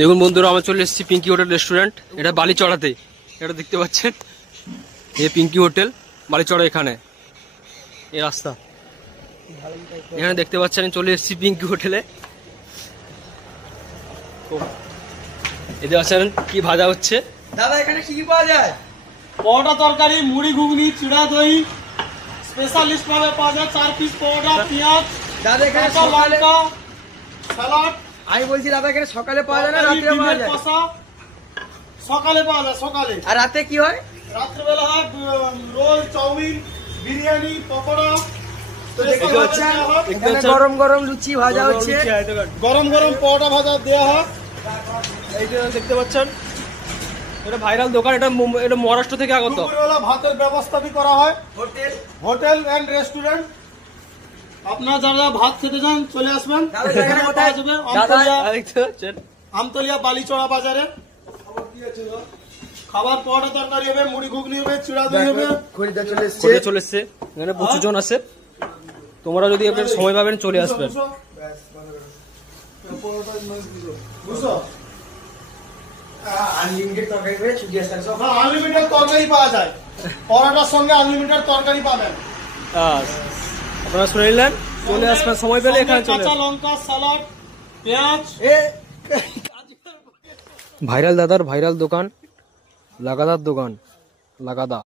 দেখুন বন্ধুরা, আমরা চলে এসেছি পিঙ্কি হোটেল রেস্টুরেন্ট। এটা বালিচড়াতে, এটা দেখতে পাচ্ছেন এই পিঙ্কি হোটেল বালিচড়া। এখানে এই রাস্তা, এখানে দেখতে পাচ্ছেন চলে এসেছি পিঙ্কি হোটেলে। এতে আছেন কি ভাজা হচ্ছে। দাদা এখানে কি কি পাওয়া যায়? পরোটা, তরকারি, মুড়ি, ঘুগনি, চিড়া দই, স্পেশালিস্ট ভাবে পাওয়া যায় 4 পিস পরোটা, পেঁয়াজ, দাদা এখানে কাঁচা সকালে লঙ্কা, স্যালাড। আমি বলছি দাদা এখানে সকালে পাওয়া যায় না রাতে পাওয়া যায়? সকালে পাওয়া যায়, সকালে। আর রাতে কি হয়? রাত্রিবেলা হয় রোল, চাউমিন, বিরিয়ানি, পকোড়া। তো দেখতে এসব পাচ্ছেন দেওয়া হয়। এখানে গরম গরম লুচি ভাজা হচ্ছে। গরম গরম পরোটা ভাজা দেওয়া হয়। এইটা দেখতে পাচ্ছেন, এটা ভাইরাল দোকান। এটা এটা মহারাষ্ট্র থেকে আগত। দুপুরবেলা ভাতের ব্যবস্থা করা হয়। Hotel hotel and restaurant. আপনারা যারা ভাত খেতে চান চলে আসবেন। দাদা এখানে কোথায়? দেখতে পাচ্ছেন আমতলিয়া বালিচড়া বাজারে খাবার, পরোটা, তরকারি হবে, মুড়ি, ঘুগনি হবে, চিড়া দই হবে। খরিদা চলে এসছে। হোটেল চলে এসছে। এখানে প্রচুর জন আছে। তোমরা যদি আপনার সময় পাবেন চলে আসবেন। আনলিমিটেড তরকারি করে ছুটি আসছে সব। আনলিমিটেড তরকারি পাওয়া যায়, পরোটার সঙ্গে আনলিমিটেড তরকারি পাবেন। আপনারা শুনে নিলেন, চলে আসবেন সময় পেলে এখানে চলে কাঁচা আসবেন। লঙ্কা, সালাড, পেঁয়াজ। ভাইরাল দাদার ভাইরাল দোকান, লাগাতার দোকান, লাগাদা।